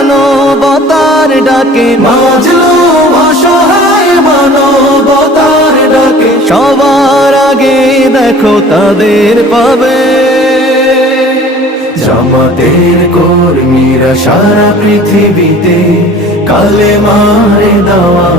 মানবতার ডাকে। মাজলু অসহায় মানবতার ডাকে। সবার আগে দেখো তাদের পাবে। জামাতের কর্মীরা সারা পৃথিবীতে কালে মারে দাওয়া